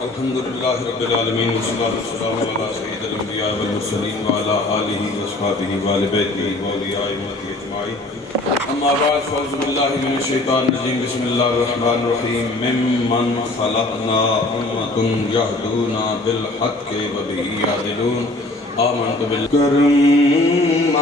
الحمدللہ رب العالمین والصلاة والسلام علی سید الانبیاء والمرسلین وعلی آلہ واصحابہ وآل بیتہ واولیاء امتہ اجمعین اما بعد فاعوذ باللہ من الشیطان الرجیم بسم اللہ الرحمن الرحیم ممن خلقنا امۃ یہدون بالحق وبہ یعدلون آمنت بالکرم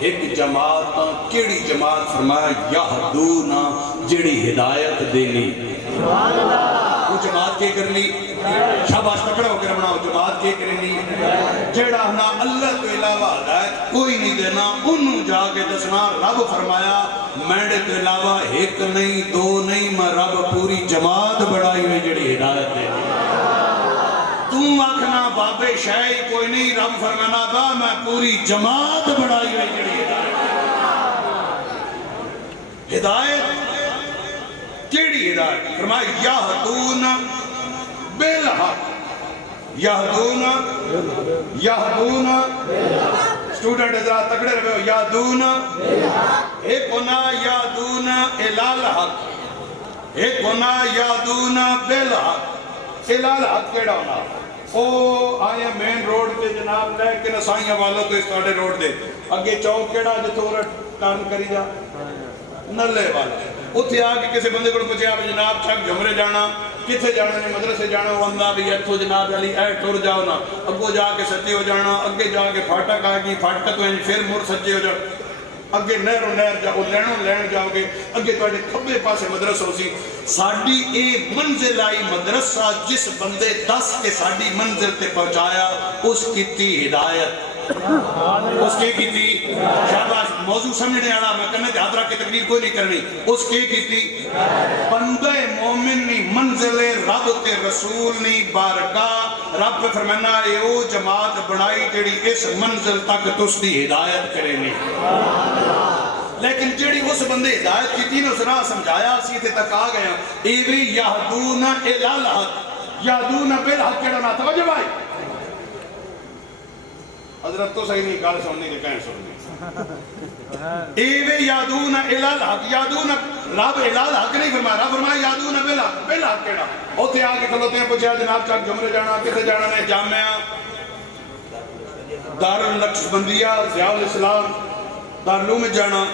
ایک جماعت کیڑی جماعت فرمایا یہدون جڑی ہدایت دینی وہ جماعت کے کرنی شاباش تکڑا ہو کے رمنا وہ جماعت کے کرنی جڑا ہنا اللہ تو علاوہ ہدایت کوئی نہیں دینا انہوں جا کے دسنا رب فرمایا میڈے تو علاوہ ایک نہیں دو نہیں میں رب پوری جماعت بڑھائی ہوئی جڑی ہدایت دینی تم آکھنا بابے شاہی کوئی نہیں رب فرمانا با میں پوری جماعت بڑھائی ہوئی جڑی ہدایت کیڑی ہدایت فرمایا یہدون بالحق یہدون سٹوڈنٹ حضرات تکڑے رہے ہو یہدون ایک ہونا یہدون الالحق ایک ہونا یادون بالحق الال حق کیڑا ہونا او آیا مین روڈ تے جناب لے کے نسائیاں والا تو اس تاڑے روڈ دے اگے چوک کیڑا جتھوں ٹرن کری جا نلے والا اتھے آ کے کسی بندے کو پوچھیا جناب چھک جمرے جانا کتھے جانا نے مدرسے جانا ہوندہ بھی اتھو جناب علی اے ٹر جاؤ نا اگو جا کے سچے ہو جانا اگے جا کے پھاٹک آ گئی پھاٹک تو پھر مڑ سچے ہو جانا اگے نہر جاؤ لین جاؤ گے اگے تواڈے کھبے پاسے مدرسہ ہو سی ساڈی اے منزل آئی مدرسہ جس بندے دس کے ساڈی منزل تے پہنچایا اس کیتی ہدایت اس کی تھی شاباش موضوع سمجھنے آنا میں کرنے تے حضرہ کی تقریر کوئی نہیں کرنی اس کی تھی بندے مومن نی منزل رب تے رسول نی بارگاہ رب پہ فرمانا اے او جماعت بنائی جڑی اس منزل تک تس دی ہدایت کرے نہیں لیکن جڑی اس بندے ہدایت کی تین اس راہ سمجھایا سیدھے تک آ گیا ایوی یہدون الالحق یہدون بالحق کہنا نا توجہ بھائی حضرت تو صحیح نہیں گال سننی دے کہیں سننی ایوے یادون الالحق یادون رب الالحق نہیں فرمایا رب فرمایا یادون بالحق کہنا ہوتے آگے کھلوتے ہیں پوچھا جناب چاک جمرے جانا کسے جانا نے جامعہ دار النقشبندیہ ضیاء الاسلام دارلو میں جانا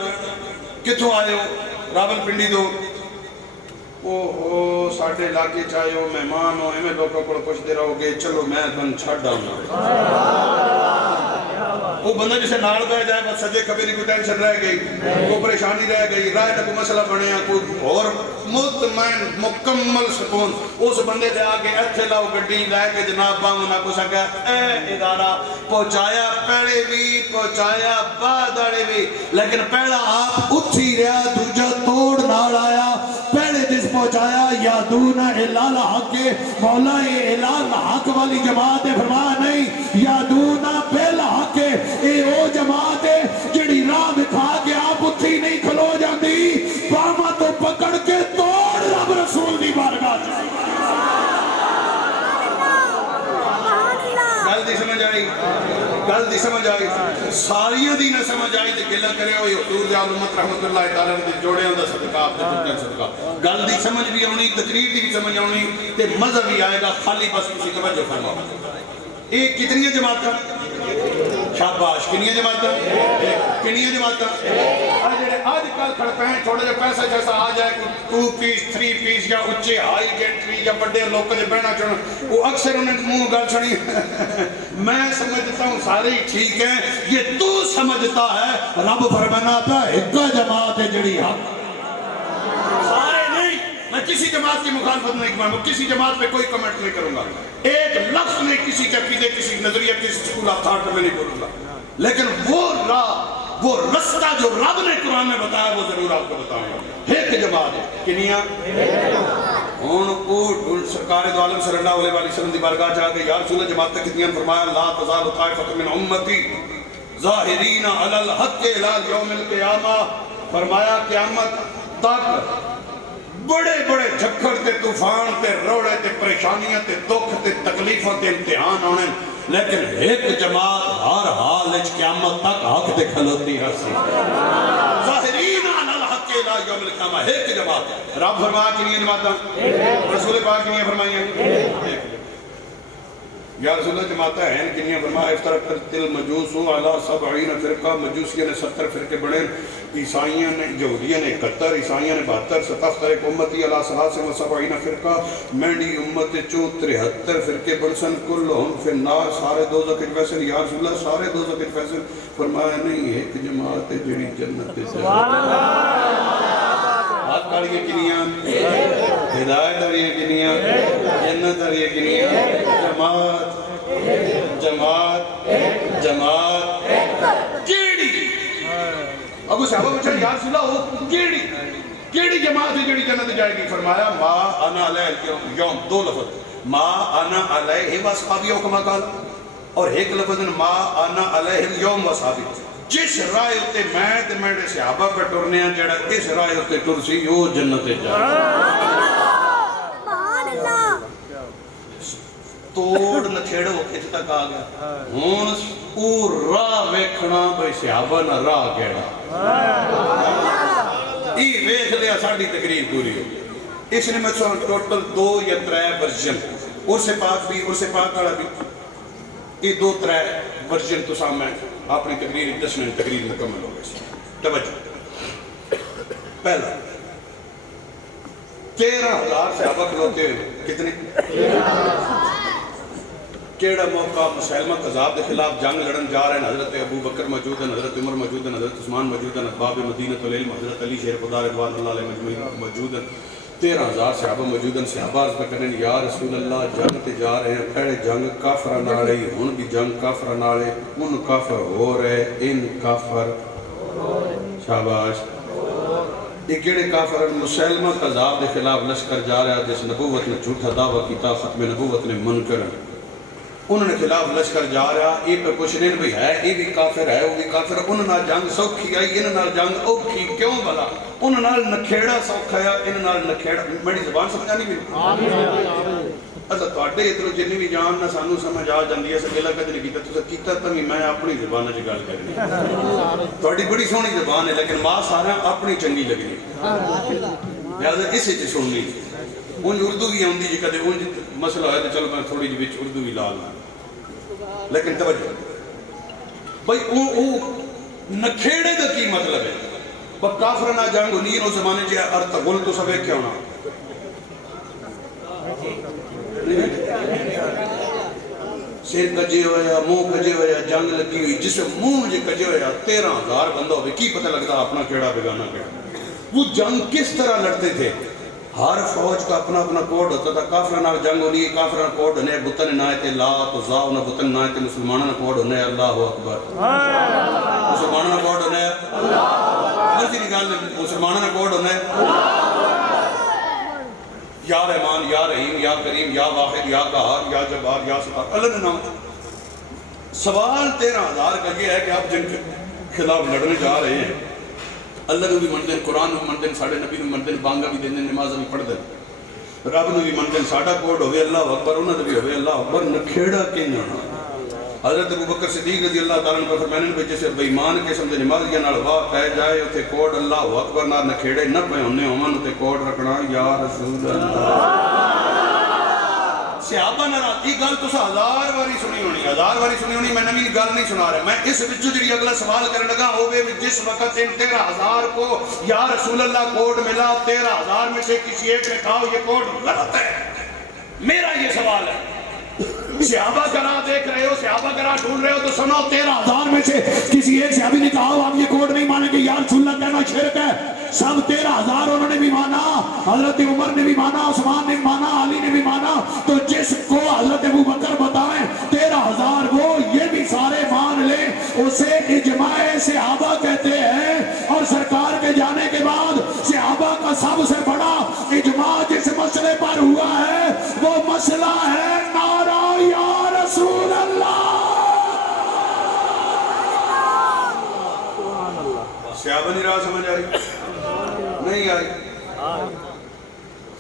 کتھوں آئے ہو راول پنڈی دو اوہ ساڑھے علاقے چاہے ہو مہمان ہو ہمیں لوگوں کو پوچھ دے رہو گے چلو میں تن چھڑ ڈاؤں وہ بندہ جسے نال پہ جائے بس سجے کبھی نہیں کوئی ٹینشن رہ گئی کوئی پریشانی رہ گئی رائے تک مسئلہ بنیا کوئی اور مطمئن مکمل سکون اس بندے دے آگے ایتھے لاؤ گڈی لے کے جناب بامنا کو سکا اے ادارہ پہنچایا پہلے بھی پہنچایا بادڑے بھی لیکن پہلا آپ اتھی رہا دوجہ توڑ نال آیا پہلے جس پہنچایا یادون الالحق مولا الالحق والی جماعت فرمایا نہیں یادون بالحق اے او جماعت جڑی راہ دکھا کے آپ اتھی نہیں کھلو جاندی باما تو پکڑ کے توڑ رب رسول دی بارگاہ گل دی سمجھ آئی گل دی سمجھ آئی ساریاں دی نہ سمجھ آئی تے گلا کرے ہوئی حضور دی عالمت رحمت اللہ تعالیٰ نے جوڑے ہوں دا صدقہ آپ دے جھٹکن صدقہ گل دی سمجھ بھی آنی تقریر دی بھی سمجھ آنی تے مزہ بھی آئے گا خالی بس کسی توجہ فرما ایک کتنی جماعت کا شاباش کنی جماعت کنی جماعت آج کل کھڑتے ہیں چھوڑے جو پیسہ جیسا آ جائے 2 پیس 3 پیس یا اچھے ہائی گینٹری یا بڑے لوگ جو بہنا چاہنا وہ اکثر انہیں منہ گل چھڑی میں سمجھتا ہوں سارے ہی ٹھیک ہیں یہ تو سمجھتا ہے رب فرمانا پہ ایک جماعت ہے جڑی حق سارے نہیں میں کسی جماعت کی مخالفت نہیں کروں گا کسی جماعت پہ کوئی کمنٹ نہیں کروں گا ایک لفظ نہیں کسی کے عقیدے کسی نظریہ کسی سکول آف تھاٹ میں نہیں بولوں گا لیکن وہ راہ وہ رستہ جو رب نے قرآن میں بتایا وہ ضرور آپ کو بتاؤں گا ایک جماعت ہے کنیاں ہون سرکار دو عالم صلی اللہ علیہ وسلم دی بارگاہ جا کے یا رسول اللہ جماعت کتنیاں فرمایا لا تزال طائفۃ من امتی ظاہرین علی الحق الی یوم القیامہ فرمایا قیامت تک بڑے بڑے جھکڑ تے طوفان تے روڑے تے پریشانیاں تے دکھ تے تکلیفوں تے امتحان ہونے لیکن ایک جماعت ہر حال اچ قیامت تک حق تے کھلوتی ہسی ظاہرین علی الحق الی یوم القیامہ ایک جماعت رب فرمایا کنی جماعت رسول پاک کنی فرمائیاں یا رسول اللہ جماعت ہیں کنی فرمایا افترقت المجوس علی 70 فرقہ مجوسیہ نے 70 فرقے بڑھے عیسائیوں نے یہودیہ نے 71 عیسائیوں نے 72 77 ایک امتی علی 73 فرقہ مینڈی امت 73 فرقے بڑھسن کل ہم فی النار سارے دوزخ فیصل یا رسول اللہ سارے دوزخ فیصل فرمایا نہیں ایک جماعت جڑی جنت سبحان اللہ ہاتھ کاڑیے کنیاں ہدایت آریے کنیاں جنت آریے کنیاں جماعت جماعت جماعت کیڑی ابو صحابہ بچھا یا رسول اللہ ہو کیڑی جماعت ہے جڑی جنت جائے گی فرمایا ما انا علیہ یوم دو لفظ ما انا علیہ واصحابی کما قال اور ایک لفظ ما انا علیہ یوم واصحابی جس رائے ہوتے میں تے میرے صحابہ پہ ٹرنے ہیں جڑا اس رائے ہوتے ٹرسی یو جنت جائے توڑ نہ چھیڑو کچھ تک آ گیا ہون او راہ ویکھنا بھئی صحابہ نہ راہ کہنا ای ویکھ لیا ساڑی تقریر پوری ہو اس نے میں ٹوٹل 2 یا 3 ورژن عرس پاک بھی عرس پاک والا بھی یہ 2-3 ورژن تو سامنے اپنی تقریر 10 منٹ تقریر مکمل ہو گئی. توجہ پہلا 13,000 صحابہ کھلوتے ہوئے کتنے کیڑا موقع مسلمہ کذاب کے خلاف جنگ لڑن جا رہے ہیں. حضرت ابو بکر موجود ہیں, حضرت عمر موجود ہیں, حضرت عثمان موجود ہیں, باب مدینۃ العلم حضرت علی شیر خدا رضوان اللہ علیہ مجمعین موجود ہیں. 13,000 صحابہ موجود ہیں. صحابہ عرض پہ کریں یا رسول اللہ جنگ تے جا رہے ہیں, پہلے جنگ کافر نال رہی, ہن بھی جنگ کافر نال ہے, ان کافر ہو رہے ان کافر شاباش. یہ کیڑے کافر مسلمہ کذاب کے خلاف لشکر جا رہا ہے جس نبوت نے جھوٹا دعویٰ کیتا, ختم نبوت نے منکر, انہوں نے خلاف لشکر جا رہا. یہ پہ پوچھنے بھی ہے یہ بھی کافر ہے وہ بھی کافر, انہوں نے جنگ سوکھی آئی, انہوں نے جنگ اوکھی کیوں بلا, انہوں نے نکھیڑا سوکھا ہے, انہوں نے نکھیڑا. میری زبان سمجھا نہیں میری اچھا تواڈے ادھروں جنی بھی جان نہ سانو سمجھ آ جاندی ہے, اسے گلا کدی نہیں کیتا, تساں کیتا تاں بھی میں اپنی زبان وچ گل کرنی. تواڈی بڑی سونی زبان ہے لیکن ماں سارا اپنی چنگی لگنی, لہذا اسے چ سننی. انج اردو بھی آندی جی کدے انج مسئلہ ہے تو چلو میں تھوڑی جی وچ اردو بھی لا لاں, لیکن توجہ بھائی او نکھیڑے دا کی مطلب ہے. کافر نہ جنگ ہونی اس زمانے چ ارطغرل تو سب کیا ہونا سر کجے ہویا منہ کجے ہویا جنگ لگی ہوئی جس منہ مجھے کجے ہویا 13,000 بندہ ہوئے کی پتہ لگتا اپنا کیڑا بیگانہ کیڑا. وہ جنگ کس طرح لڑتے تھے, ہر فوج کا اپنا اپنا کوڈ ہوتا تھا. کافران نال جنگ ہونی, کافران کوڈ ہونے بتن نائے لات و زا, انہاں بتن نائے مسلمانوں کوڈ ہونے اللہ اکبر, مسلمانوں کوڈ ہونے مرضی نکال لیں, مسلمانوں کوڈ ہونے یا رحمان یا رحیم یا کریم یا واحد یا قہار یا جبار یا ستار, اللہ نے نام. سوال 13,000 کا یہ ہے کہ آپ جن کے خلاف لڑنے جا رہے ہیں, اللہ نے بھی مندن, قرآن بھی مندن, ساڑھے نبی نے مندن, بانگا بھی دن نماز بھی پڑھ دن, رب نے بھی مندن, ساڑھا کوڈ ہوئے اللہ اکبر, انہوں نے بھی ہوئے اللہ اکبر. نکھیڑا کی جانا. حضرت ابو بکر صدیق رضی اللہ تعالیٰ نے فرمایا نے جیسے بےمان قسم دے نمازیاں نال واہ پہ جائے اوتھے کوڈ اللہ اکبر نال نکھیڑے نہ پے ہونے ہون تے کوڈ رکھنا یا رسول اللہ. صحابہ ناراض یہ گل تساں 1000 واری سنی ہونی, 1000 واری سنی ہونی, میں نویں گل نہیں سنا رہا. میں اس وچوں جڑی اگلا سوال کرنے لگا ہوے جس وقت ان 13,000 کو یا رسول اللہ کوڈ ملا, 13,000 میں سے کسی ایک نے کہا یہ کوڈ غلط ہے. میرا یہ سوال ہے, صحابہ کرا دیکھ رہے ہو, صحابہ کرا ڈھونڈ رہے ہو تو سنو 13,000 میں سے کسی ایک صحابی نے کہا آپ یہ کوڈ نہیں مانیں گے یا رسول اللہ کہنا شرک ہے. سب 13,000 انہوں نے بھی مانا, حضرت عمر نے بھی مانا, عثمان نے بھی مانا, علی نے بھی مانا. تو جس کو حضرت ابو بکر بتائیں 13,000 وہ یہ بھی سارے مان لیں, اسے اجماع صحابہ کہتے ہیں. اور سرکار کے جانے کے بعد صحابہ کا سب سے بڑا اجماع جس مسئلے پر ہوا ہے وہ مسئلہ ہے نعرہ یا رسول اللہ. صحابہ نہیں راہ سمجھ آئی نہیں آئی,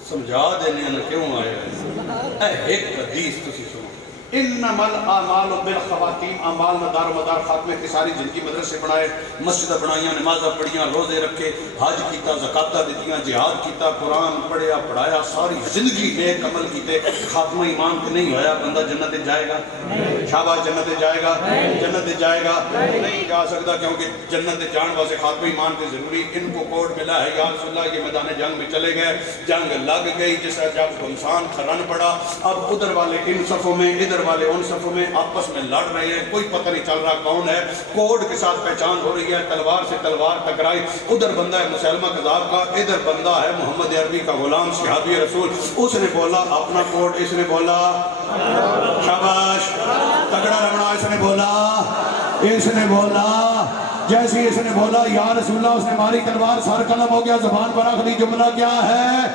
سمجھا دینے نہ کیوں آئے. ایک حدیث تسی سنو, انما الاعمال بالخواتیم, اعمال مدار و مدار خاتمے کی ساری زندگی مدرسے بنائے, مسجدہ بنائیاں, نمازہ پڑھیاں, روزے رکھے, حج کیتا, زکاتہ دیتیاں, جہاد کیتا, قرآن پڑھیا پڑھایا, ساری زندگی نیک عمل کیتے, خاتمہ ایمان کے نہیں ہویا بندہ جنت جائے گا. شاباش جنت جائے گا, جنت جائے گا نہیں جا سکتا کیونکہ جنت جان واسے خاتمہ ایمان کے ضروری. ان کو کوڈ ملا ہے یا رسول اللہ, یہ میدان جنگ میں چلے گئے, جنگ لگ گئی, جس جب انسان کھرن پڑا, اب ادھر والے ان صفوں میں ادھر والے ان صفوں میں آپس میں لڑ رہے ہیں, کوئی پتہ نہیں چل رہا کون ہے. کوڈ کے ساتھ پہچان ہو رہی ہے, تلوار سے تلوار ٹکرائی, ادھر بندہ ہے مسلمہ کذاب کا, ادھر بندہ ہے محمد عربی کا غلام صحابی رسول. اس نے بولا اپنا کوڈ, اس نے بولا شاباش تگڑا رمنا, اس نے بولا, اس نے بولا جیسی اس نے بولا یا رسول اللہ, اس نے ماری تلوار, سر قلم ہو گیا. زبان پر آخری جملہ کیا ہے,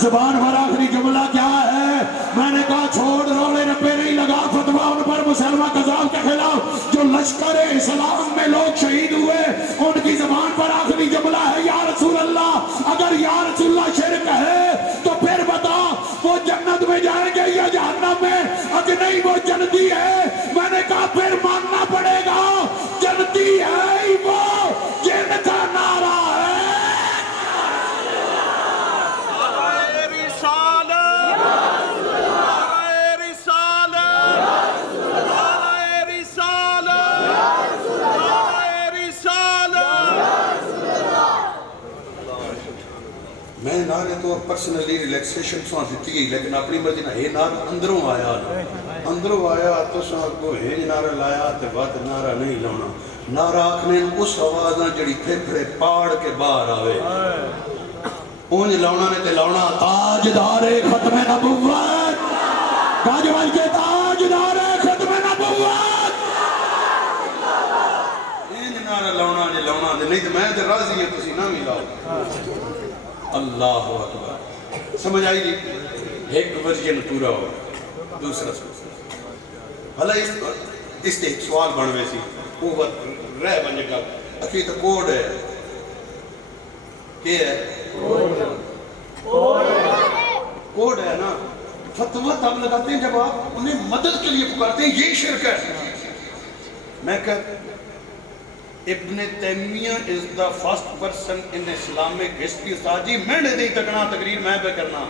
زبان پر آخری جملہ کیا ہے؟ میں نے کہا چھوڑ رولے رپے نہیں لگا فتوہ ان پر مسلمہ قذاب کے خلاف جو لشکر اسلام میں لوگ شہید ہوئے, ان کی زبان پر آخری جملہ ہے یا رسول اللہ. اگر یا رسول اللہ شرک ہے تو پھر بتا وہ جنت میں جائیں گے یا جہنم میں؟ اگر نہیں وہ جنتی ہے, میں نے کہا پھر ماننا پڑے گا جنتی ہے وہ جن کا نعرہ ہے. نعرے تو پرسنلی ریلیکسیشن سوان دیتی گئی لیکن اپنی مرضی نہ یہ نعرہ اندروں آیا تو سوان کو ہینج نعرہ لایا تے ود نعرہ نہیں لاؤنا نعرہ آکھنے اس آوازاں جڑی پھپڑے پاڑ کے باہر آوے اونج لاؤنا نے تے لاؤنا تاجدار ختم نبوت گاجوال کے تاجدار ختم نبوت ہینج نعرہ لاؤنا نے لاؤنا دے نہیں تے میں تے راضی ہے تسی نہ ملاؤ اللہ اکبر سمجھ آئی جی ایک ورژن پورا ہو دوسرا بھلا اس تے ایک سوال بنوے سی وہ وقت رہ بنجے گا اکی تو کوڈ ہے کیا ہے کوڈ ہے نا فتوہ تب لگاتے ہیں جب آپ انہیں مدد کے لیے پکارتے ہیں یہی شرک ہے میں کہتا ابن تیمیہ is the first person in Islamic history استاد جی میں نے دی تکنا تقریر میں پہ کرنا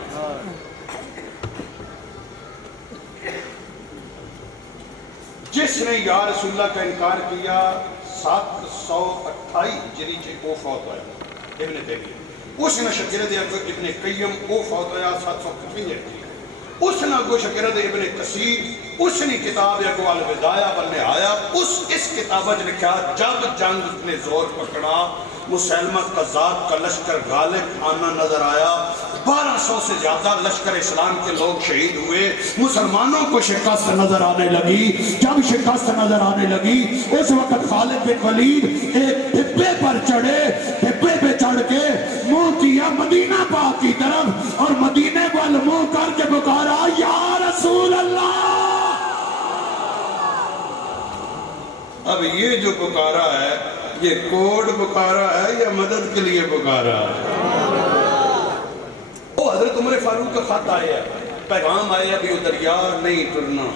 جس نے یا رسول اللہ کا انکار کیا 728 ہجری سے وہ فوت ہویا ابن تیمیہ اس نے شکرت ابن قیم وہ فوت ہویا 755 ہجری اس نے کو شکرت ابن کثیر اس نے کتاب کو الوداع بننے آیا اس کتابت لکھا جب جنگ نے زور پکڑا مسلمہ قذاب کا لشکر غالب آنا نظر آیا 1200 سے زیادہ لشکر اسلام کے لوگ شہید ہوئے مسلمانوں کو شکست نظر آنے لگی جب شکست نظر آنے لگی اس وقت خالد بن ولید ایک ڈبے پر چڑھے ڈبے پہ چڑھ کے منہ کیا مدینہ پاک کی طرف اور مدینے وال منہ کر کے پکارا یا رسول اللہ اب یہ جو پکارا ہے یہ کوڈ پکارا ہے یا مدد کے لیے پکارا ہے وہ حضرت عمر فاروق کا خط آیا پیغام آیا بھی وہ دریا نہیں ٹرنا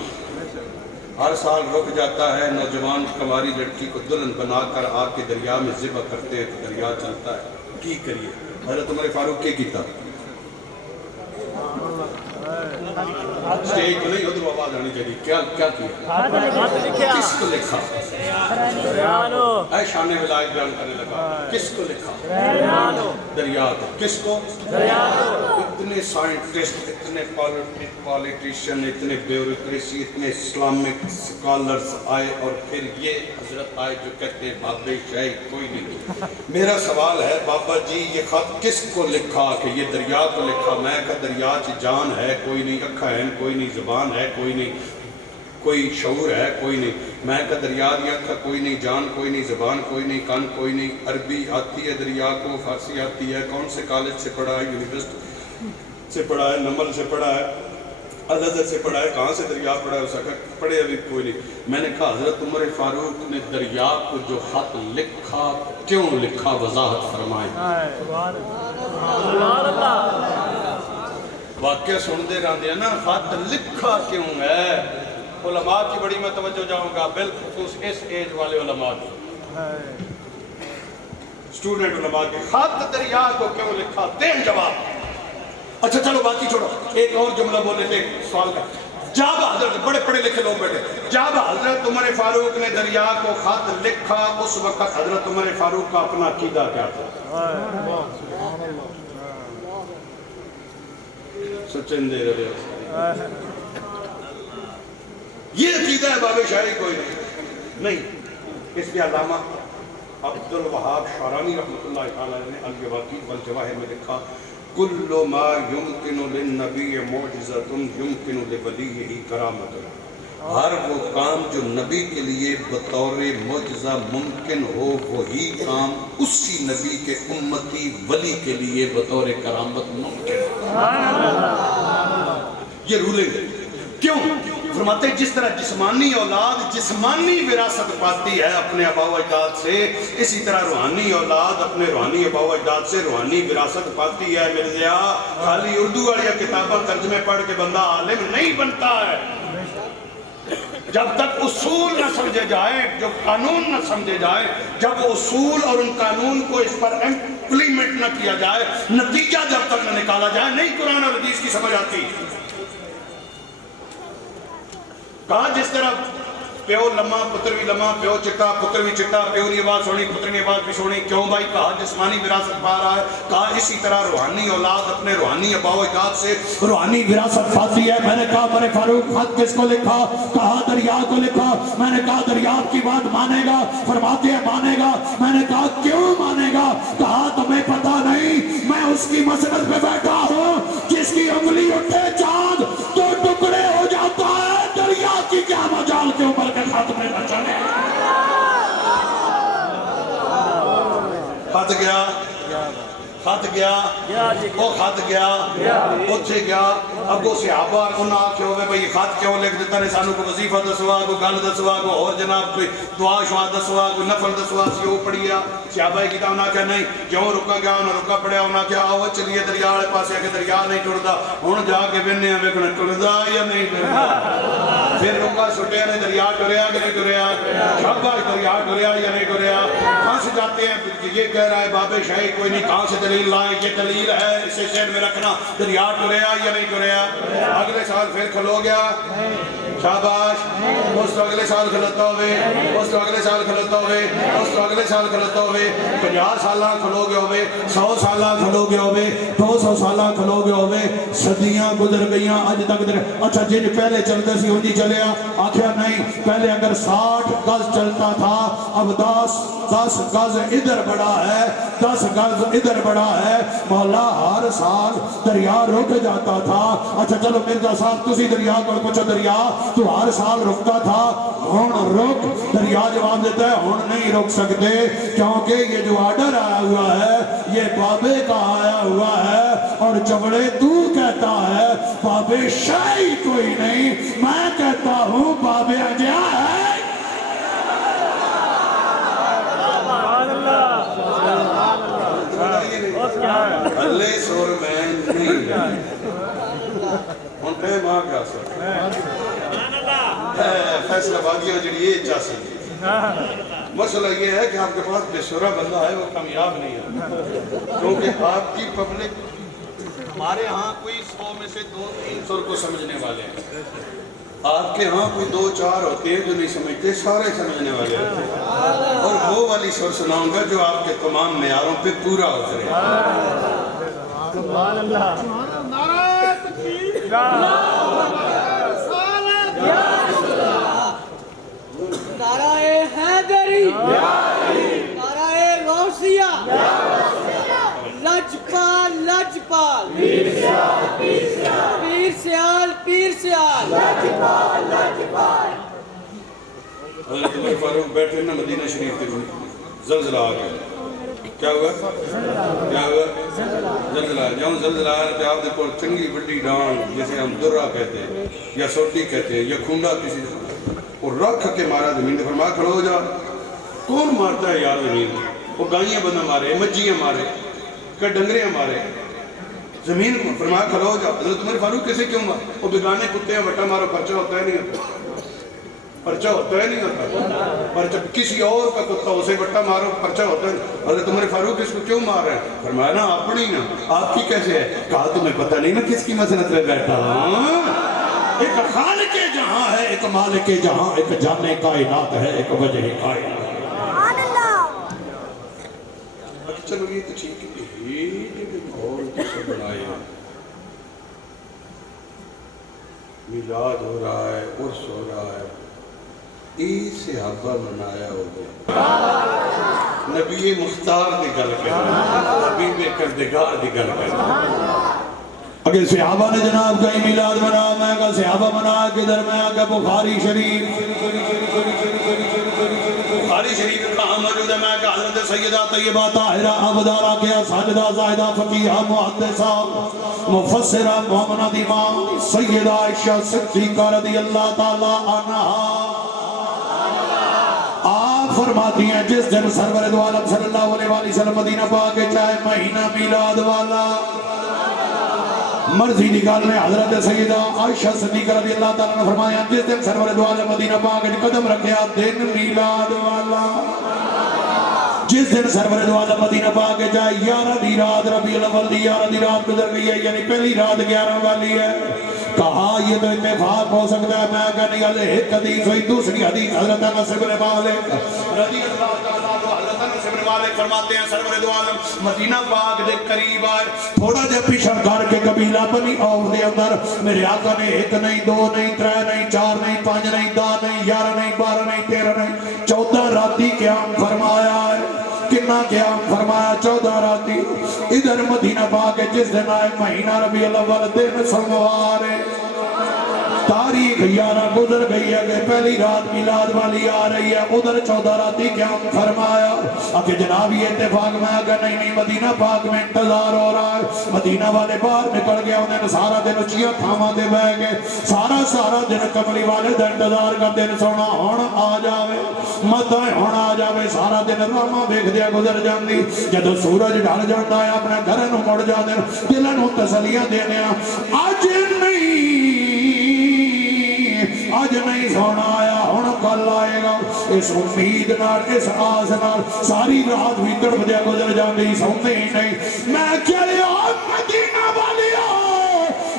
ہر سال رک جاتا ہے نوجوان کماری لڑکی کو دلہن بنا کر آ کے دریا میں ذبح کرتے ہیں تو دریا چلتا ہے کی کریے حضرت عمر فاروق کے کیتا سٹیج کو نہیں ادھر آواز آنی چاہیے کیا کیا کس کو لکھا اے شان ولایت بیان کرنے لگا کس کو لکھا دریا کو کس کو اتنے سائنٹسٹ اتنے پالیٹیشن اتنے بیوروکریسی اتنے اسلامک سکالرز آئے اور پھر یہ حضرت آئے جو کہتے ہیں بابے شاہی کوئی نہیں میرا سوال ہے بابا جی یہ خط کس کو لکھا کہ یہ دریا کو لکھا میں کہا دریا چی جان ہے کوئی نہیں اکھا ہے کوئی نہیں زبان ہے کوئی نہیں کوئی شعور ہے کوئی نہیں میں کہا دریا دیا اکھا کوئی نہیں جان کوئی نہیں زبان کوئی نہیں کان کوئی نہیں عربی آتی ہے دریا کو فارسی آتی ہے کون سے کالج سے پڑھا ہے یونیورسٹی سے پڑھا ہے نمل سے پڑھا ہے الازہر سے پڑھا ہے کہاں سے دریا پڑھا ہے اس کا پڑھے ابھی کوئی نہیں میں نے کہا حضرت عمر فاروق نے دریا کو جو خط لکھا کیوں لکھا وضاحت فرمائیں واقعہ سن دے رہا دیا نا خط لکھا کیوں ہے علماء کی بڑی میں توجہ جاؤں گا بالخصوص اس ایج والے علماء کی سٹوڈنٹ علماء کے خط دریا کو کیوں لکھا دیں جواب اچھا چلو باقی چھوڑو ایک اور جملہ بولے تھے سوال کا جب حضرت بڑے پڑھے لکھے لوگ بیٹھے جب حضرت عمر فاروق نے دریا کو خط لکھا اس وقت حضرت عمر فاروق کا اپنا عقیدہ کیا تھا سچن دے رہے یہ عقیدہ ہے باب شاہی کوئی نہیں اس لیے علامہ عبدالوہاب شعرانی رحمۃ اللہ تعالیٰ نے الجواقید والجواہر میں لکھا کل ما یمکن للنبی معجزۃ یمکن لولیہ کرامۃ ہر وہ کام جو نبی کے لیے بطور معجزہ ممکن ہو وہی کام اسی نبی کے امتی ولی کے لیے بطور کرامت ممکن ہو یہ رولنگ ہے کیوں فرماتے ہیں جس طرح جسمانی اولاد جسمانی وراثت پاتی ہے اپنے آبا و اجداد سے اسی طرح روحانی اولاد اپنے روحانی آبا و اجداد سے روحانی وراثت پاتی ہے مرزیا خالی اردو والی کتابیں ترجمے پڑھ کے بندہ عالم نہیں بنتا ہے جب تک اصول نہ سمجھے جائے جو قانون نہ سمجھے جائے جب اصول اور ان قانون کو اس پر امپلیمنٹ نہ کیا جائے نتیجہ جب تک نہ نکالا جائے نہیں قرآن اور حدیث کی سمجھ آتی کہا جس طرح پیو لما پتر بھی لما، پیو چٹا پتر بھی چٹا، پیو کی آواز سونی پتر کی آواز بھی سونی. کیوں بھائی؟ کہا جسمانی وراثت پا رہا ہے. کہا اسی طرح روحانی اولاد اپنے روحانی ابا و اجداد سے روحانی وراثت پاتی ہے. میں نے کہا عمر فاروق خط کس کو لکھا؟ کہا دریا کو لکھا. میں نے کہا دریا کی بات مانے گا؟ فرماتے ہیں مانے گا. میں نے کہا کیوں مانے گا؟ کہا تمہیں پتا نہیں میں اس کی مسند پہ بیٹھا ہوں جس کی انگلی اٹھے چاند تو ٹکڑے ہو جاتا ہے. دریا کی کیا مجال کے عمر کے خاتمے میں چلے. خط گیا، خط گیا، وہ خط گیا، اتھے گیا. اب وہ صحابہ انہاں آکھے ہوئے بھئی خط کیوں لکھ دیتا نے سانو کو وظیفہ دسوا، کو گل دسوا، کو اور جناب کوئی دعا شعا دسوا، کوئی نفل دسوا سی وہ پڑھیا. صحابہ کی کتاب انہاں کہا نہیں. جو رکا گیا انہاں رکا پڑھیا. انہاں کہا آؤ چلیے دریا والے پاسے کہ دریا نہیں ٹردا. ہن جا کے وینے ہیں ویکھنا ٹردا یا نہیں ٹردا. پھر رکا سٹیا نے دریا ٹریا کہ نہیں ٹریا؟ شاباش دریا ٹریا یا نہیں ٹریا؟ کہاں سے جاتے ہیں؟ یہ کہہ رہا ہے بابے شاہی کوئی نہیں. کہاں سے دلیل لائیں؟ یہ دلیل ہے اسے ذہن میں رکھنا. دریا ٹریا یا نہیں ٹریا؟ اگلے سال پھر کھلو گیا. شاباش. اس تو اگلے سال کھلتا ہوئے، اس تو اگلے سال کھلتا ہوئے، اس تو اگلے سال کھلتا ہوئے. 50 سالہ کھلو گے ہوئے، 100 سالہ کھلو گے ہوئے، 200 سالہ کھلو گے ہوئے. صدیاں گزر گئیاں اج تک. اچھا جن پہلے چلتے سی ہوں جی چلیا. آخیا نہیں پہلے اگر 60 گز چلتا تھا اب 10 گز ادھر بڑا ہے، 10 گز ادھر بڑا ہے. مولا ہر سال دریا رک جاتا تھا. اچھا چلو مرزا صاحب تسی دریا کو پوچھو دریا تو ہر سال رکتا تھا ہن رک. دریا جواب دیتا ہے ہن نہیں رک سکتے کیونکہ یہ جو آرڈر آیا ہوا ہے یہ بابے کا آیا ہوا ہے. اور چوڑے تو کہتا ہے بابے شاہی کوئی نہیں، میں کہتا ہوں بابے اجیا ہے. اللہ سور میں نہیں ہن پہ ماں کیا سر فیصلہ بادیاں جڑی یہ چاہ سکتی. مسئلہ یہ ہے کہ آپ کے پاس بے سورہ بندہ ہے وہ کامیاب نہیں ہے کیونکہ آپ کی پبلک ہمارے ہاں کوئی 100 میں سے 2-3 سر کو سمجھنے والے ہیں. آپ کے ہاں کوئی 2-4 ہوتے ہیں جو نہیں سمجھتے، سارے سمجھنے والے ہوتے ہیں. اور وہ والی سر سناؤں گا جو آپ کے تمام معیاروں پہ پورا اترے. سبحان اللہ. نعرہ تکبیر، نعرہ حیدری، نعرہ غوثیہ، لجپال لجپال، پیر سیال پیر سیال. حضرت عمر فاروق بیٹھے نا مدینہ شریف کے زلزلہ آ گیا. کیا ہوا؟ کیا ہوا؟ زلزلہ. جاؤں زلزلہ آیا کہ آپ دیکھو چنگی بڑی ڈانگ جسے ہم درہ کہتے ہیں یا سوٹی کہتے ہیں یا کھونڈا کسی اور رکھ کے مارا زمین. فرمایا کھڑو ہو جا. کون مارتا ہے یار زمین؟ وہ گائیاں بندہ مارے، مجھیاں مارے، کہ ڈنگریاں مارے زمین کو. فرمایا کھڑو ہو جا. حضرت عمر فاروق کیسے کیوں مار؟ وہ بگانے کتے ہیں وٹا مارو پرچہ ہوتا ہے نہیں ہوتا. پرچہ ہوتا ہے نہیں ہوتا. پرچہ کسی اور کا کتا اسے وٹا مارو پرچہ ہوتا ہے. حضرت عمر فاروق اس کو کیوں مار رہے ہیں؟ فرمایا نا اپنی نا. آپ کی کیسے ہے؟ کہا تمہیں پتہ نہیں نا کس کی مسنت پہ بیٹھا ہوں. ایک خالق جہاں ہے، ایک مالک جہاں، ایک جانے کائنات ہے، ایک وجہ کائنات. چلو یہ تو ٹھیک ہے اور کسے بنائے میلاد ہو رہا ہے، عرس ہو رہا ہے. ای صحابہ منایا ہو گیا. نبی مختار دی گل کر، نبی کردگار دی گل کر. اگر صحابہ نے جناب کہیں میلاد منا، میں کہا صحابہ منا کدھر؟ میں کہا بخاری شریف. بخاری شریف کہاں موجود ہے؟ میں کہا حضرت سیدہ طیبہ طاہرہ عبداللہ کیا ساجدہ زاہدہ فقیہہ محدثہ مفسرہ محمد امام سیدہ عائشہ صدیقہ رضی اللہ تعالی عنہا آپ فرماتی ہیں جس دن سرور دو عالم صلی اللہ علیہ وسلم مدینہ پاک چاہے مہینہ میلاد والا مرضی نکالنے. حضرت سیدہ عائشہ صدیقہ رضی اللہ تعالیٰ نے فرمایا جس دن سرور دو عالم مدینہ پاک قدم رکھیا دن میلاد والا. جس دن سرور دو عالم مدینہ پاک جائے 11 دی رات ربیع الاول دی 11 دی رات گزر گئی ہے، یعنی پہلی رات 11 والی ہے. کہا یہ تو اتفاق ہو سکتا ہے، میں کہا نہیں، علیہ ایک حدیث ہوئی، دوسری حدیث حضرت انس بن مالک رضی اللہ تعالیٰ عنہ، حضرت انس بن مالک فرماتے ہیں سرور دو عالم مدینہ پاک دے قریب آئے، تھوڑا جا پیچھے کر کے قبیلہ بنی عوف دے اندر میرے آقا نے ایک نہیں، دو نہیں، ترے نہیں، چار نہیں، پانچ نہیں، 10 نہیں، 11 نہیں، 12 نہیں، 13 نہیں، 14 راتی قیام فرمایا ہے۔ کنا قیام فرمایا؟ 14 راتی۔ ادھر مدینہ پاک جس دن آئے مہینہ ربیع الاول دن سوار ہے، تاریخ 11 گزر گئی ہے کہ پہلی رات میلاد والی آ رہی ہے، ادھر 14 راتی قیام فرمایا۔ اب جناب یہ اتفاق میں آگا نہیں، مدینہ پاک میں انتظار ہو رہا ہے، مدینہ والے باہر نکل گیا، انہیں سارا دن اچھیاں تھاما دے بہ گئے، سارا دن کملی والے دا انتظار کر دن سونا ہون آ جاوے، مدہ ہون آ جاوے، سارا دن راما بیک دیا گزر جاندی، جدو سورج ڈھال جاندہ ہے اپنے گھرن مڑ جاندے، دلن تسلیاں دینے آج نہیں سونا آیا، ہون کل آئے گا، اس امید نال، اس آس نال ساری رات بھی تڑپ دیا گزر جاندی، سونے ہی نہیں۔ میں کیا مدینہ والی ہو،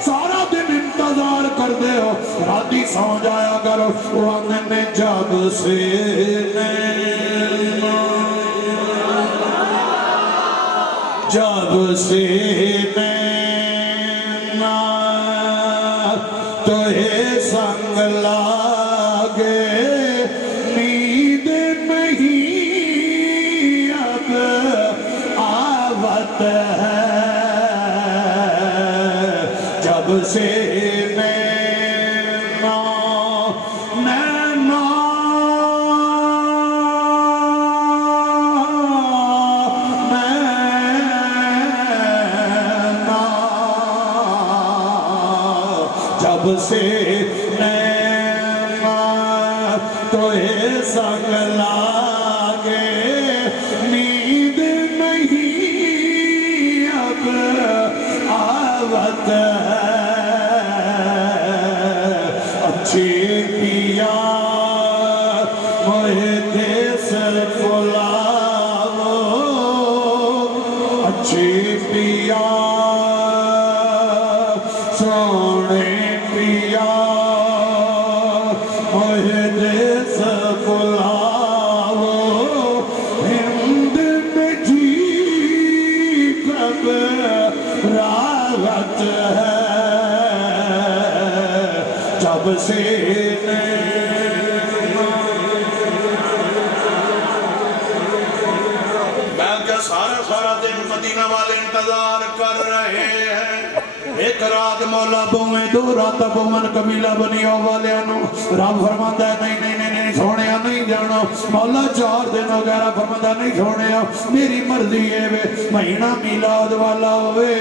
سارا دن انتظار کر دے ہو، راتی سو جایا کرو، وہاں نے جب سے تو ہے سنگ لاگے، نیند نہیں اب آوت ہے، جب سے سے نینا تو ہے سنگ لاگے، نیند نہیں اب آوت ہے، اچھی پیا مجھے دیس بلاو، اچھی پیا سونے پیا مجھے دیس بلاو، ہند میں جی کب راحت ہے، جب سے سارا دن مدینہ والے انتظار کر رہے ہیں، ایک رات مولا بوئے، 2 رات بوئن قبیلہ بنی والےانو، رب فرماتا ہے نہیں سونیا نہیں جانا، مولا 4 دن وغیرہ فرماتا نہیں سونیا، میری مرضی ہے وے، مہینہ میلاد والا ہوئے،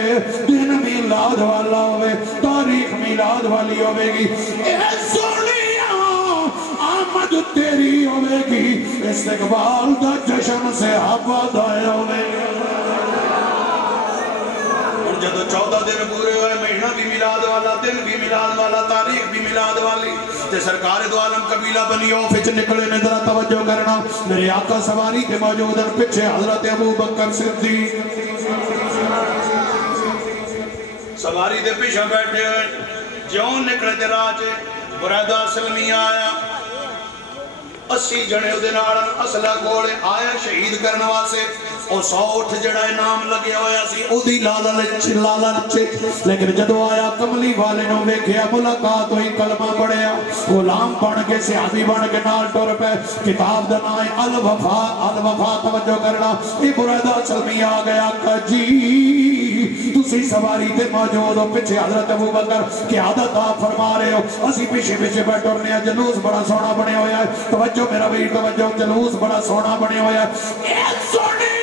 دن میلاد والا ہوئے، تاریخ میلاد والی ہوئے گی، اے سونیا آمد تیری ہوئے گی، استقبال دا جشن سے آباد آئے ہوئے گی۔ جدو 14 دن پورے ہوئے، مہینہ بھی میلاد والا، دن بھی میلاد والا، تاریخ بھی میلاد والی، تے سرکار دو عالم قبیلہ بنی عوف وچ نکلے نے، ذرا توجہ کرنا، میرے آقا سواری کے موجود ہیں، پیچھے حضرت ابو بکر صدیق سواری دے پیچھے بیٹھے ہوئے، جون نکلے تے راج برادہ سلمی آیا، 80 جنے دے نال اسلحہ کولے آیا شہید کرنے واسطے، اور 100 اٹھ جڑا انعام لگے ہویا سی او دی لالچ، لیکن جدو آیا کملی والے نو ویکھیا، ملاقات ہوئی، کلمہ پڑھیا، غلام بن کے صحابی بن کے نال ٹر پے، کتاب دا نام ہے الوفا، توجہ کرنا، یہ برادہ سلمی آ گیا کہ جی تسی سواری تے موجود ہو، پیچھے حضرت ابو بکر قیادت آپ فرما رہے ہو، اسی پیچھے پہ ٹرنے ہیں، جلوس بڑا سونا بنے ہویا ہے، توجہ میرا بھائی توجہ، جلوس بڑا سونا بنے ہویا ہے، ایک سونے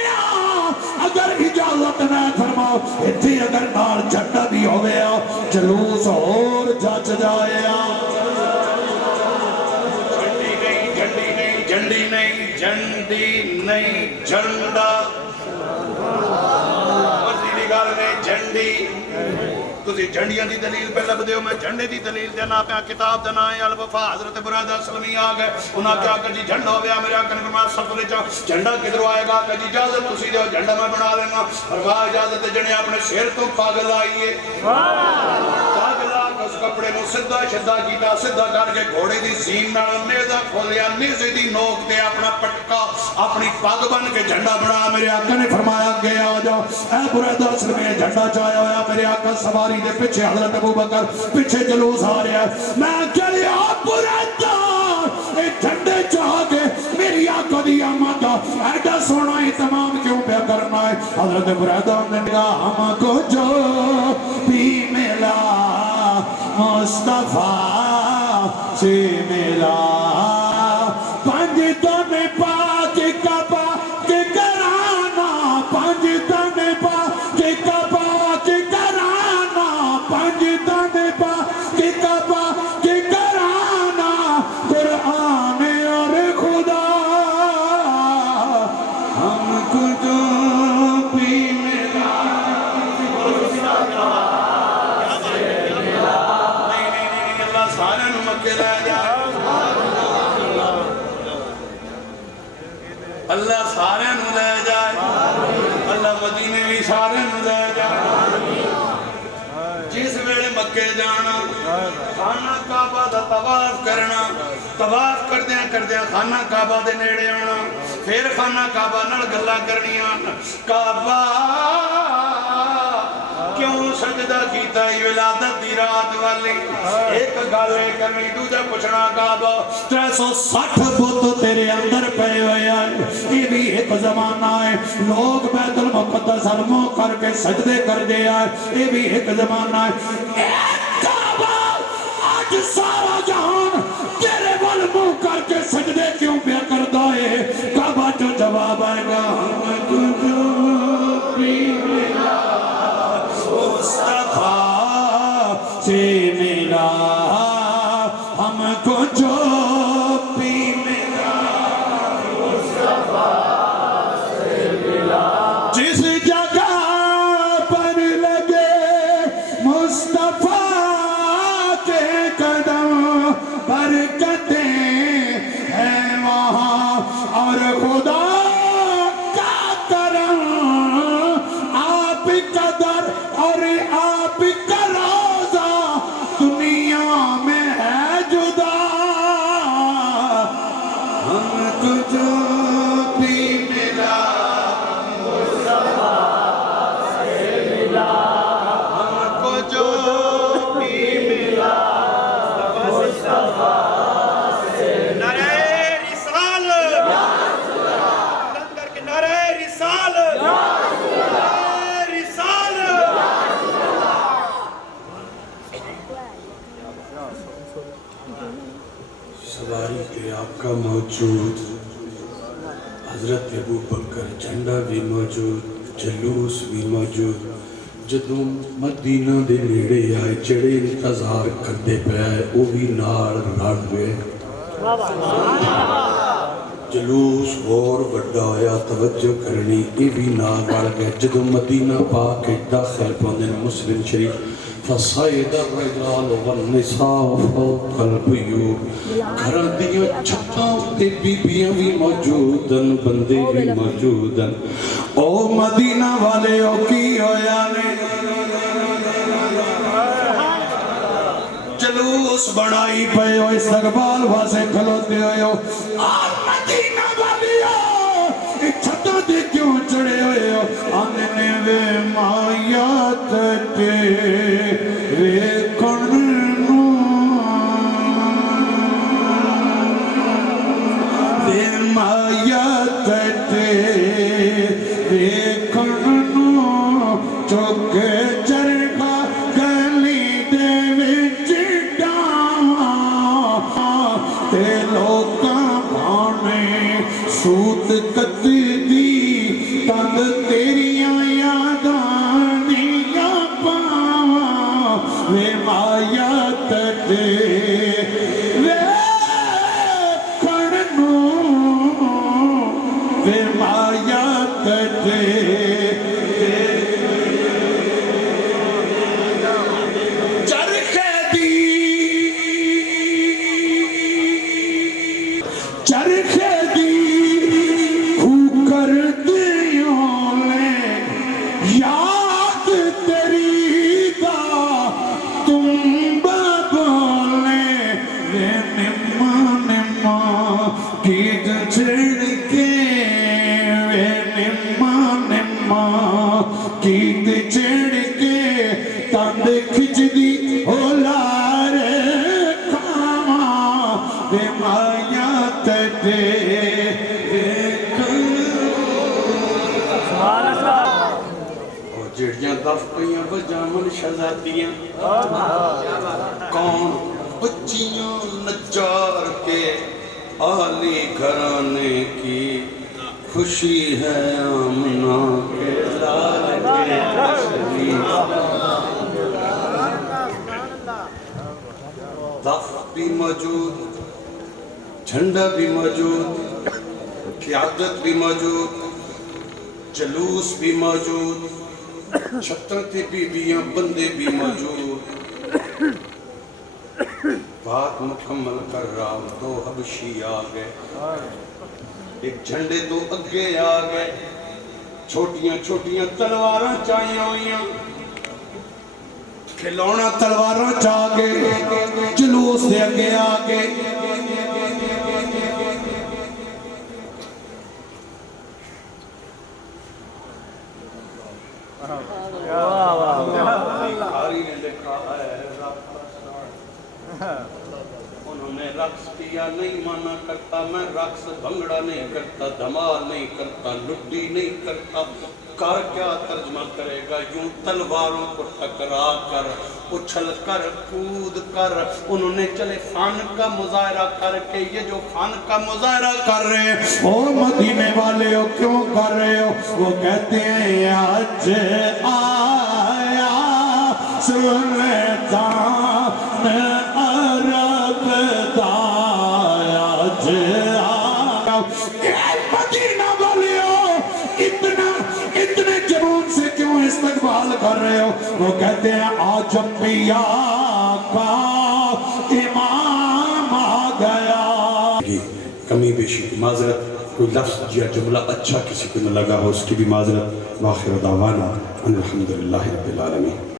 اگر اجازت نہ فرماؤ، اتھی اگر نال جھنڈا بھی ہو گیا، جلوس اور جچ جائے، جھنڈی نہیں جھنڈا، مجھے گال نہیں جھنڈی، تسی جھنڈیاں دی دلیل پہ لب دیو، میں جھنڈے دی دلیل دینا پہ کتاب دینا ہے الوفا، حضرت برادہ سلمی آگئے، انہاں کیا کہ جی جھنڈا ہو گیا، میرے آقا نے فرمایا سفر چاہ جھنڈا کدھر آئے گا، کہ جی اجازت تسی دیو جھنڈا میں بنا لینا، فرمایا اجازت جنے اپنے شیر تو پاگل آئیے، پاگل آکے اس کپڑے نو سدھا شدھا کیتا سدھا کر کے گھوڑے دی سین نال نیزا کھولیا نیزے دی نوک تے اپنا پٹکا اپنی پگ بن کے جھنڈا بنا میرے آقا نے فرمایا کہ آ جا اے بریدہ اصل میں جھنڈا چایا ہویا میرے آقا سواری دے پیچھے حضرت ابوبکر پیچھے جلوس آ رہا ہے میں کہہ لیا بریدہ اے جھنڈے چاہ کے میری آقا دی آمد ایڈا سونا اہتمام کیوں پہ کرنا ہے حضرت بریدہ نے کہا ہم کو جو بھی ملا مصطفیٰ سے ملا پنج تن پاک کعبہ کے کرانا پنج تن پاک کعبہ کے کرانا پنج تن پاک کعبہ کے کرانا قرآن اور خدا ہم کو جو بھی ملا اللہ سارے نو مکے لے جائے اللہ سارے نو لے جائے اللہ مدینے بھی سارے نو لے جائے جس ویلے مکے جانا خانہ کعبہ دا طواف کرنا طواف کردیاں خانہ کعبہ دے نیڑے آنا پھر خانہ کعبہ نال گلاں کرنیاں کعبہ کیوں سجدہ کیتا ہی ولادت دی رات والی ایک گالے کرنی دوجہ پچھنا کعبہ 360 بت تیرے اندر پہ ہوئے آئے یہ بھی ایک زمانہ ہے لوگ بیت المقدس حرموں کر کے سجدے کر دے آئے یہ بھی ایک زمانہ ہے ایک کعبہ آج سارا جہان تیرے والموں کر کے سجدے کیوں پہ کر دائے کعبہ جو جواب آئے گا ہم تجھو بھی ملا مصطفیٰ سے ملا ہم کو جو بھی ملا مصطفیٰ سے ملا جس جگہ پر لگے مصطفیٰ کے قدم برکتیں ہیں وہاں اور خدا کا کرم آپ کا در اور آپ کا روزہ دنیا میں ہے جدا ہم کو جو بھی ملا مصطفیٰ سے ملا ہم کو جو بھی ملا مصطفیٰ سے نعرہ رسالت بلند کر کے نعرہ رسالت نعرہ رسالت سواری پہ آپ کا موجود حضرت ابوبکر جھنڈا بھی موجود جلوس بھی موجود جدوں مدینہ دے نیڑے آئے چڑے انتظار کردے پہ آئے وہ بھی نال رڑ گئے جلوس اور بڑا آیا توجہ کرنی یہ بھی نال رڑ گئے جدوں مدینہ پاک داخل پوندے مسلم شریف فصید الرجال والنساء فوق البیوت گھراں دیاں چھتاں تے بیبیاں بھی موجودن بندے بھی موجودن او مدینہ والے او کی ہویا نے جلوس بڑائی پہ ہو استقبال واسے کھلوتے ہوئے ہو آج مدینہ والے ہو چھتاں دے کیوں چڑے ہوئے ہو آنے وے مایات تے وے کننو وے مایات تے وے کننو چوکے چرگا گلی دے وچ ڈاواں تے لوکاں بھانے سوت کتی دی تند تیریاں یاداں دیاں پاواں وے مایات تے وے کننو وے مایات تے چرخے دی ہو کر دیوں لے یاد تیری دا تم کھچدی ہو لارے کھاواں بے مایا تیرے جڑیاں دف پیاں بجامن شہزادیاں کون بچیاں نجار کے آلی گھرانے کی خوشی ہے آمنہ کے لال کے تشریف دف بھی موجود جھنڈا بھی موجود قیادت بھی موجود جلوس بھی موجود چھترتی بیویاں بندے بھی موجود بات مکمل کر رہا ہوں دو حبشی آگئے ایک جھنڈے دو اگے آگئے چھوٹیاں چھوٹیاں تلواراں چاہیاں ہوئیاں کھلونا تلواراں چاہگے جلوس دے اگے آگے انہوں نے رقص کیا نہیں مانا کرتا میں رقص بھنگڑا نہیں کرتا دھمال نہیں کرتا لڈی نہیں کرتا کر کیا ترجمہ کرے گا یوں تلواروں کو ٹکرا کر اچھل کر کود کر انہوں نے چلے فن کا مظاہرہ کر کے یہ جو فن کا مظاہرہ کر رہے ہیں او مدینے والے ہو کیوں کر رہے ہو وہ کہتے ہیں آج آیا سلطان عرب دا آج آیا مدینہ والے ہو اتنے جنون سے کیوں استقبال کر رہے ہو وہ کہتے ہیں آج انبیاء کا امام آ گیا کمی بیشی کی معذرت کوئی لفظ یا جملہ اچھا کسی کو نہ لگا ہو اس کی بھی معذرت وآخر دعوانا ان الحمدللہ رب العالمین